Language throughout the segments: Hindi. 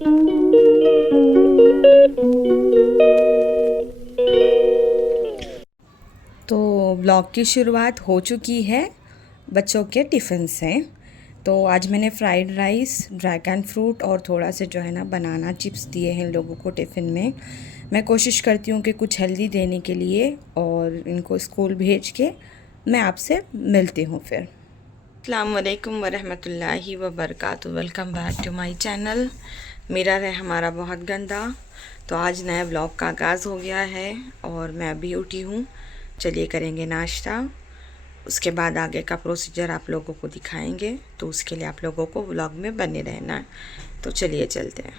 तो ब्लॉग की शुरुआत हो चुकी है बच्चों के टिफ़िन से। तो आज मैंने फ्राइड राइस, ड्रैगन फ्रूट और थोड़ा से जो है ना बनाना चिप्स दिए हैं लोगों को टिफ़िन में। मैं कोशिश करती हूँ कि कुछ हेल्दी देने के लिए, और इनको स्कूल भेज के मैं आपसे मिलती हूँ फिर। अस्सलाम वालेकुम वरहमतुल्लाहि वबरकातुहू। Welcome back to my channel. मेरा है हमारा बहुत गंदा। तो आज नया ब्लॉग का आगाज़ हो गया है और मैं अभी उठी हूँ। चलिए करेंगे नाश्ता, उसके बाद आगे का प्रोसीजर आप लोगों को दिखाएंगे, तो उसके लिए आप लोगों को व्लॉग में बने रहना है। तो चलिए चलते हैं।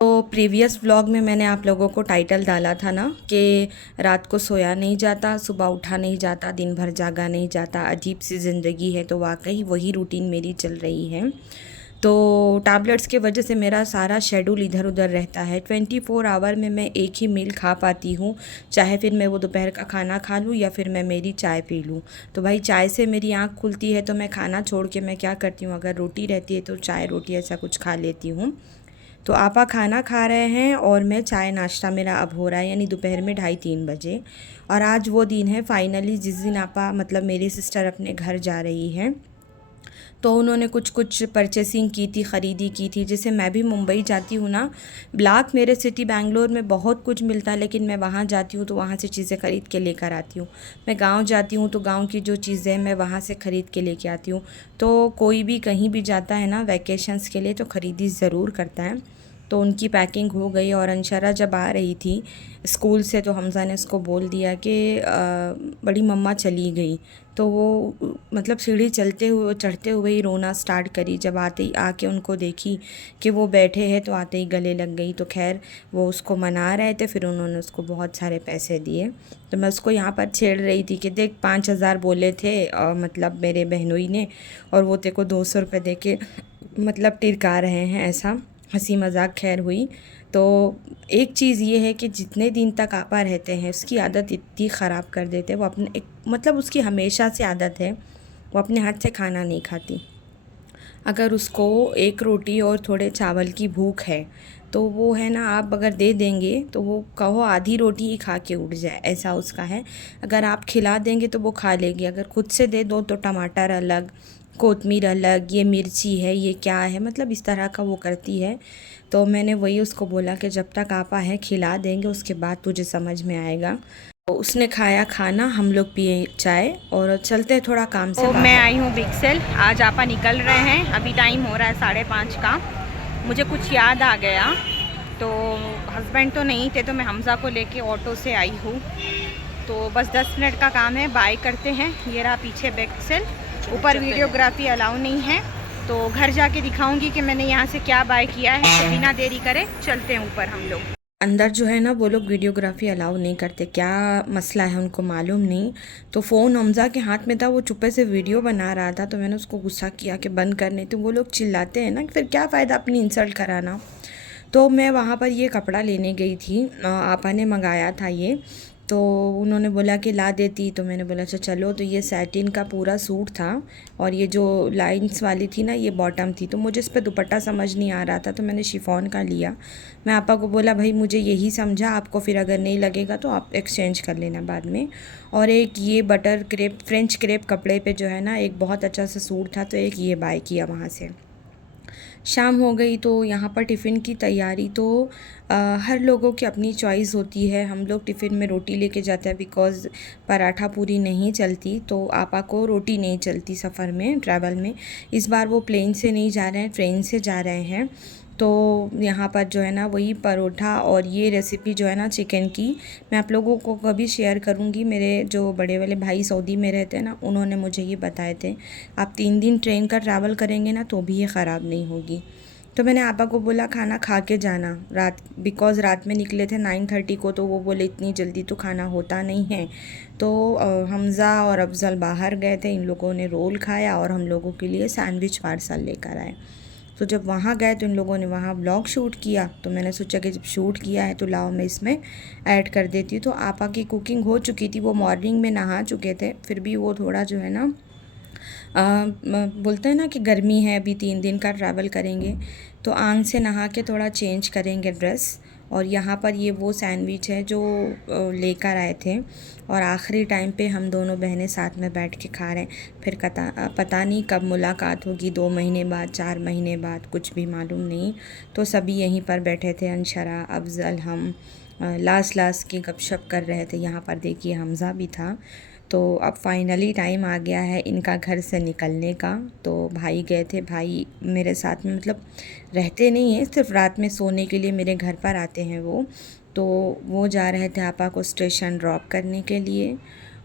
तो प्रीवियस व्लॉग में मैंने आप लोगों को टाइटल डाला था ना कि रात को सोया नहीं जाता, सुबह उठा नहीं जाता, दिन भर जागा नहीं जाता, अजीब सी ज़िंदगी है। तो वाकई वही रूटीन मेरी चल रही है। तो टैबलेट्स के वजह से मेरा सारा शेड्यूल इधर उधर रहता है। 24 आवर में मैं एक ही मील खा पाती हूँ, चाहे फिर मैं वो दोपहर का खाना खा लूँ या फिर मैं मेरी चाय पी लूँ। तो भाई चाय से मेरी आँख खुलती है, तो मैं खाना छोड़ के मैं क्या करती हूँ, अगर रोटी रहती है तो चाय रोटी ऐसा कुछ खा लेती हूँ। तो आपा खाना खा रहे हैं और मैं चाय नाश्ता मेरा अब हो रहा है, यानी दोपहर में 2:30-3 बजे। और आज वो दिन है फाइनली जिस दिन आपा मतलब मेरी सिस्टर अपने घर जा रही है। तो उन्होंने कुछ कुछ परचेसिंग की थी, ख़रीदी की थी। जैसे मैं भी मुंबई जाती हूँ ना, ब्लॉक मेरे सिटी बैंगलोर में बहुत कुछ मिलता है, लेकिन मैं वहाँ जाती हूँ तो वहाँ से चीज़ें ख़रीद के लेकर आती हूँ। मैं गांव जाती हूँ तो गांव की जो चीज़ें मैं वहाँ से ख़रीद के लेके आती हूँ। तो कोई भी कहीं भी जाता है ना वैकेशंस के लिए तो ख़रीदी ज़रूर करता है। तो उनकी पैकिंग हो गई, और अंशरा जब आ रही थी स्कूल से तो हमज़ा ने उसको बोल दिया कि बड़ी मम्मा चली गई। तो वो मतलब सीढ़ी चढ़ते हुए ही रोना स्टार्ट करी। जब आते ही आके उनको देखी कि वो बैठे हैं तो आते ही गले लग गई। तो खैर वो उसको मना रहे थे, फिर उन्होंने उसको बहुत सारे पैसे दिए। तो मैं उसको यहाँ पर छेड़ रही थी कि देख 5,000 बोले थे मतलब मेरे बहनोई ने, और वो तेरे को 200 रुपये दे के मतलब टिरका रहे हैं। ऐसा हंसी मजाक खैर हुई। तो एक चीज़ ये है कि जितने दिन तक आपा रहते हैं उसकी आदत इतनी ख़राब कर देते हैं। वो अपने एक मतलब उसकी हमेशा से आदत है, वो अपने हाथ से खाना नहीं खाती। अगर उसको एक रोटी और थोड़े चावल की भूख है तो वो है ना, आप अगर दे देंगे तो वो कहो आधी रोटी ही खा के उठ जाए, ऐसा उसका है। अगर आप खिला देंगे तो वो खा लेगी, अगर खुद से दे दो तो टमाटर अलग, कोतमीर अलग, ये मिर्ची है, ये क्या है, मतलब इस तरह का वो करती है। तो मैंने वही उसको बोला कि जब तक आपा है खिला देंगे, उसके बाद तुझे समझ में आएगा। तो उसने खाया खाना, हम लोग पिए चाय और चलते हैं थोड़ा काम से। तो मैं आई हूँ बिग सेल, आज आपा निकल रहे हैं। अभी टाइम हो रहा है 5:30 का। मुझे कुछ याद आ गया, तो हस्बैंड तो नहीं थे तो मैं हमज़ा को लेके ऑटो से आई हूँ। तो बस 10 मिनट का काम है, बाय करते हैं। ये रहा पीछे बिग सेल। ऊपर वीडियोग्राफी अलाउ नहीं है, तो घर जाके दिखाऊंगी कि मैंने यहाँ से क्या बाय किया है। तो बिना देरी करे चलते हैं ऊपर हम लोग। अंदर जो है ना वो लोग वीडियोग्राफी अलाउ नहीं करते, क्या मसला है उनको मालूम नहीं। तो फ़ोन हमज़ा के हाथ में था, वो चुप्पे से वीडियो बना रहा था। तो मैंने उसको गुस्सा किया कि बंद करने। तो वो लोग चिल्लाते हैं ना, फिर क्या फ़ायदा अपनी इंसल्ट कराना। तो मैं वहाँ पर ये कपड़ा लेने गई थी, आपा ने मंगाया था ये। तो उन्होंने बोला कि ला देती, तो मैंने बोला अच्छा चलो। तो ये सैटिन का पूरा सूट था, और ये जो लाइंस वाली थी ना ये बॉटम थी। तो मुझे इस पर दुपट्टा समझ नहीं आ रहा था, तो मैंने शिफॉन का लिया। मैं आपा को बोला भाई मुझे यही समझा, आपको फिर अगर नहीं लगेगा तो आप एक्सचेंज कर लेना बाद में। और एक ये बटर क्रेप फ्रेंच क्रेप कपड़े पे जो है ना एक बहुत अच्छा सा सूट था, तो एक ये बाय किया वहाँ से। शाम हो गई तो यहाँ पर टिफ़िन की तैयारी। तो हर लोगों की अपनी चॉइस होती है। हम लोग टिफ़िन में रोटी लेके जाते हैं, बिकॉज़ पराठा पूरी नहीं चलती। तो आपा को रोटी नहीं चलती सफ़र में, ट्रैवल में। इस बार वो प्लेन से नहीं जा रहे हैं, ट्रेन से जा रहे हैं। तो यहाँ पर जो है ना वही परोठा, और ये रेसिपी जो है ना चिकन की, मैं आप लोगों को कभी शेयर करूँगी। मेरे जो बड़े वाले भाई सऊदी में रहते हैं ना, उन्होंने मुझे ये बताए थे। आप 3 दिन ट्रेन का ट्रैवल करेंगे ना तो भी ये ख़राब नहीं होगी। तो मैंने आपा को बोला खाना खा के जाना रात, बिकॉज़ रात में निकले थे 9:30 को। तो वो बोले इतनी जल्दी तो खाना होता नहीं है। तो हमज़ा और अफ़ज़ल बाहर गए थे, इन लोगों ने रोल खाया और हम लोगों के लिए सैंडविच पार्सल लेकर आए। तो जब वहाँ गए तो इन लोगों ने वहाँ ब्लॉग शूट किया। तो मैंने सोचा कि जब शूट किया है तो लाओ मैं इसमें ऐड कर देती हूँ। तो आपा की कुकिंग हो चुकी थी, वो मॉर्निंग में नहा चुके थे। फिर भी वो थोड़ा जो है ना बोलते हैं ना कि गर्मी है, अभी 3 दिन का ट्रैवल करेंगे। तो आंग से नहा के थोड़ा चेंज करेंगे ड्रेस। और यहाँ पर ये वो सैंडविच है जो लेकर आए थे और आखिरी टाइम पे हम दोनों बहनें साथ में बैठ के खा रहे हैं। फिर पता नहीं कब मुलाकात होगी, 2 महीने बाद, 4 महीने बाद, कुछ भी मालूम नहीं। तो सभी यहीं पर बैठे थे, अंशरा, अफ़ज़ल, हम लास्ट की गपशप कर रहे थे। यहाँ पर देखिए हमज़ा भी था। तो अब फाइनली टाइम आ गया है इनका घर से निकलने का। तो भाई गए थे, भाई मेरे साथ में मतलब रहते नहीं हैं, सिर्फ रात में सोने के लिए मेरे घर पर आते हैं वो। तो वो जा रहे थे आपा को स्टेशन ड्रॉप करने के लिए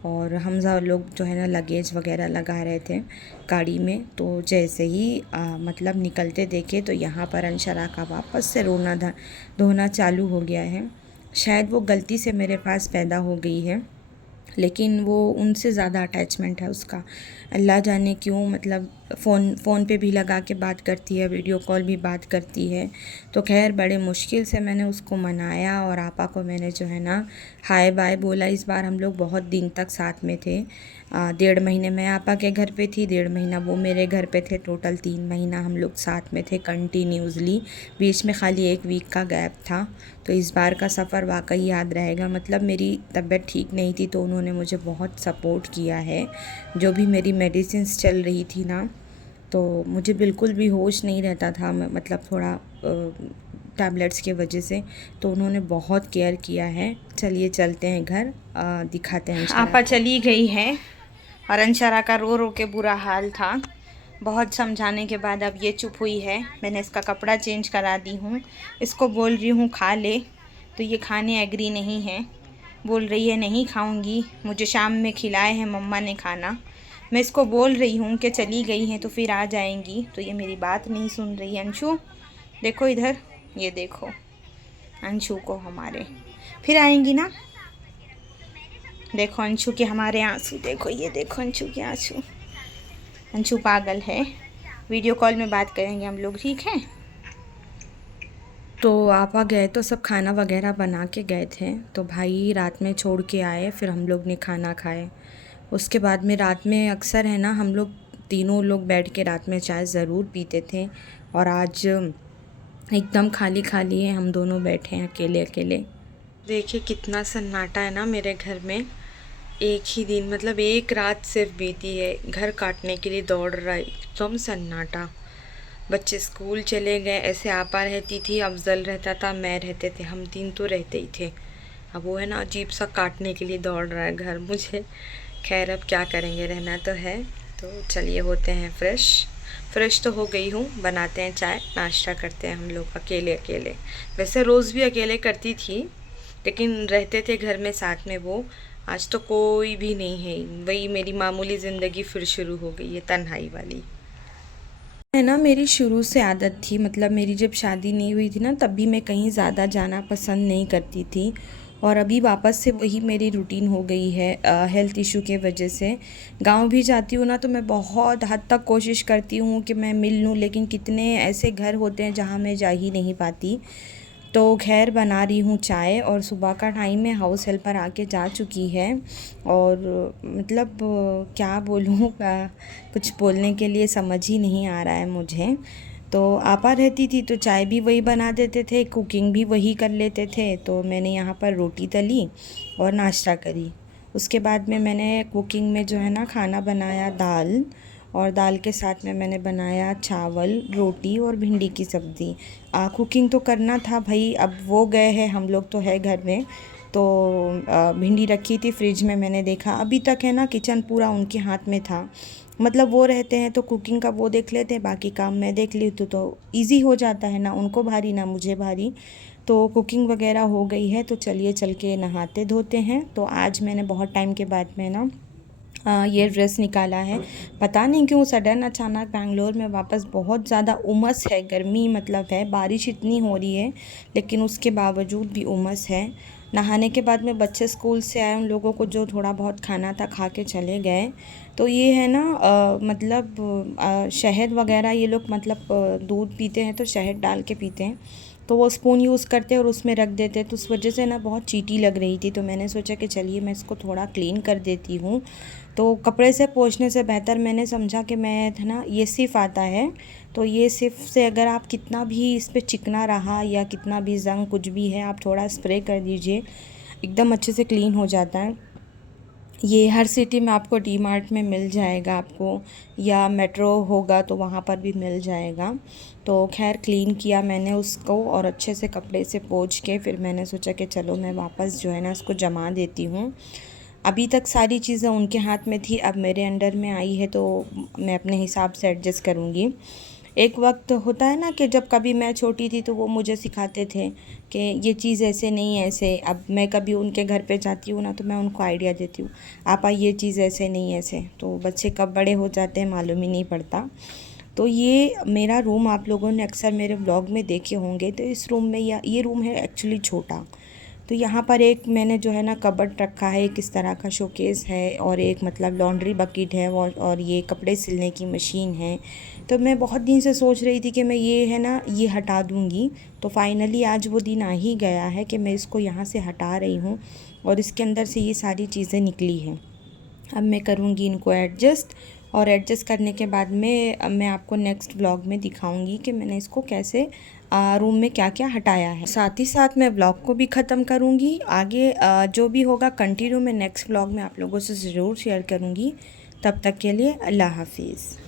और हमज़ा लोग जो है ना लगेज वगैरह लगा रहे थे गाड़ी में। तो जैसे ही मतलब निकलते देखे तो यहाँ पर अंशरा का वापस से रोना धोना चालू हो गया है। शायद वो गलती से मेरे पास पैदा हो गई है, लेकिन वो उनसे ज़्यादा अटैचमेंट है उसका। अल्लाह जाने क्यों, मतलब फ़ोन पे भी लगा के बात करती है, वीडियो कॉल भी बात करती है। तो खैर बड़े मुश्किल से मैंने उसको मनाया और आपा को मैंने जो है ना हाय बाय बोला। इस बार हम लोग बहुत दिन तक साथ में थे। 1.5 महीने मैं आपा के घर पे थी, 1.5 महीना वो मेरे घर पे थे। टोटल 3 महीना हम लोग साथ में थे कंटिन्यूसली। बीच में खाली 1 वीक का गैप था। तो इस बार का सफ़र वाकई याद रहेगा। मतलब मेरी तबीयत ठीक नहीं थी तो उन्होंने मुझे बहुत सपोर्ट किया है। जो भी मेरी मेडिसिन्स चल रही थी ना, तो मुझे बिल्कुल भी होश नहीं रहता था, मतलब थोड़ा टैबलेट्स के वजह से। तो उन्होंने बहुत केयर किया है। चलिए चलते हैं घर, दिखाते हैं। आपा चली गई है और अंशरा का रो रो के बुरा हाल था। बहुत समझाने के बाद अब ये चुप हुई है। मैंने इसका कपड़ा चेंज करा दी हूँ, इसको बोल रही हूँ खा ले, तो ये खाने एग्री नहीं है। बोल रही है नहीं खाऊंगी, मुझे शाम में खिलाए हैं मम्मा ने खाना। मैं इसको बोल रही हूँ कि चली गई हैं तो फिर आ जाएंगी, तो ये मेरी बात नहीं सुन रही है। अंशु देखो इधर, ये देखो अंशु को हमारे, फिर आएंगी ना। देखो अंशु के हमारे आंसू, देखो ये देखो अंशु के आंसू। अंशु पागल है। वीडियो कॉल में बात करेंगे हम लोग, ठीक है। तो आपा गए तो सब खाना वगैरह बना के गए थे, तो भाई रात में छोड़ के आए, फिर हम लोग ने खाना खाए। उसके बाद में रात में अक्सर है ना हम लोग तीनों लोग बैठ के रात में चाय ज़रूर पीते थे। और आज एकदम खाली खाली है, हम दोनों बैठे हैं अकेले अकेले। देखिए कितना सन्नाटा है ना मेरे घर में। एक ही दिन मतलब एक रात सिर्फ बीती है, घर काटने के लिए दौड़ रहा है, एकदम सन्नाटा। बच्चे स्कूल चले गए, ऐसे आपा रहती थी, अफजल रहता था, मैं रहते थे, हम 3 तो रहते ही थे। अब वो है ना अजीब सा काटने के लिए दौड़ रहा है घर मुझे। खैर अब क्या करेंगे, रहना तो है। तो चलिए होते हैं फ्रेश तो हो गई हूँ, बनाते हैं चाय, नाश्ता करते हैं हम लोग अकेले अकेले। वैसे रोज़ भी अकेले करती थी, लेकिन रहते थे घर में साथ में वो। आज तो कोई भी नहीं है, वही मेरी मामूली ज़िंदगी फिर शुरू हो गई है, तन्हाई वाली है ना। मेरी शुरू से आदत थी, मतलब मेरी जब शादी नहीं हुई थी ना तब भी मैं कहीं ज़्यादा जाना पसंद नहीं करती थी। और अभी वापस से वही मेरी रूटीन हो गई है हेल्थ इशू के वजह से। गांव भी जाती हूँ ना तो मैं बहुत हद तक कोशिश करती हूँ कि मैं मिल लूँ, लेकिन कितने ऐसे घर होते हैं जहाँ मैं जा ही नहीं पाती। तो खैर बना रही हूँ चाय और सुबह का टाइम है, हाउस हेल्पर आके जा चुकी है। और मतलब क्या बोलूँ, कुछ बोलने के लिए समझ ही नहीं आ रहा है मुझे। तो आपा रहती थी तो चाय भी वही बना देते थे, कुकिंग भी वही कर लेते थे। तो मैंने यहाँ पर रोटी तली और नाश्ता करी। उसके बाद में मैंने कुकिंग में जो है ना खाना बनाया, दाल, और दाल के साथ में मैंने बनाया चावल, रोटी और भिंडी की सब्ज़ी। कुकिंग तो करना था भाई, अब वो गए हैं, हम लोग तो है घर में। तो भिंडी रखी थी फ्रिज में, मैंने देखा अभी तक है ना किचन पूरा उनके हाथ में था। मतलब वो रहते हैं तो कुकिंग का वो देख लेते हैं, बाकी काम मैं देख ली तो इजी हो जाता है ना, उनको भारी ना मुझे भारी। तो कुकिंग वगैरह हो गई है, तो चलिए चल के नहाते धोते हैं। तो आज मैंने बहुत टाइम के बाद में ना ये ड्रेस निकाला है। पता नहीं क्यों सडन अचानक बैंगलोर में वापस बहुत ज़्यादा उमस है, गर्मी मतलब है, बारिश इतनी हो रही है लेकिन उसके बावजूद भी उमस है। नहाने के बाद में बच्चे स्कूल से आए, उन लोगों को जो थोड़ा बहुत खाना था खा के चले गए। तो ये है ना मतलब शहद वगैरह ये लोग मतलब दूध पीते हैं तो शहद डाल के पीते हैं। तो वो स्पून यूज़ करते और उसमें रख देते, तो उस वजह से ना बहुत चीटी लग रही थी। तो मैंने सोचा कि चलिए मैं इसको थोड़ा क्लीन कर देती हूँ। तो कपड़े से पोंछने से बेहतर मैंने समझा कि मैं है ना, ये सिर्फ आता है, तो ये सिर्फ से अगर आप कितना भी इस पर चिकना रहा या कितना भी ज़ंग कुछ भी है, आप थोड़ा स्प्रे कर दीजिए, एकदम अच्छे से क्लीन हो जाता है। ये हर सिटी में आपको डी मार्ट में मिल जाएगा आपको, या मेट्रो होगा तो वहाँ पर भी मिल जाएगा। तो खैर क्लीन किया मैंने उसको और अच्छे से कपड़े से पोंछ के फिर मैंने सोचा कि चलो मैं वापस जो है ना इसको जमा देती हूँ। अभी तक सारी चीज़ें उनके हाथ में थी, अब मेरे अंडर में आई है तो मैं अपने हिसाब से एडजस्ट करूँगी। एक वक्त होता है ना कि जब कभी मैं छोटी थी तो वो मुझे सिखाते थे कि ये चीज़ ऐसे नहीं ऐसे। अब मैं कभी उनके घर पे जाती हूँ ना तो मैं उनको आइडिया देती हूँ, आपा ये चीज़ ऐसे नहीं ऐसे। तो बच्चे कब बड़े हो जाते हैं मालूम ही नहीं पड़ता। तो ये मेरा रूम आप लोगों ने अक्सर मेरे ब्लॉग में देखे होंगे। तो इस रूम में ये रूम है एक्चुअली छोटा। तो यहाँ पर एक मैंने जो है ना कबर्ड रखा है, एक इस तरह का शोकेस है, और एक मतलब लॉन्ड्री बकेट है, और ये कपड़े सिलने की मशीन है। तो मैं बहुत दिन से सोच रही थी कि मैं ये है ना ये हटा दूँगी। तो फाइनली आज वो दिन आ ही गया है कि मैं इसको यहाँ से हटा रही हूँ और इसके अंदर से ये सारी चीज़ें निकली हैं। अब मैं करूँगी इनको एडजस्ट, और एडजस्ट करने के बाद में अब मैं आपको नेक्स्ट व्लॉग में दिखाऊंगी कि मैंने इसको कैसे रूम में क्या क्या हटाया है। साथ ही साथ मैं व्लॉग को भी ख़त्म करूँगी। आगे जो भी होगा कंटिन्यू मैं नेक्स्ट व्लॉग में आप लोगों से ज़रूर शेयर करूँगी। तब तक के लिए अल्लाह हाफिज़।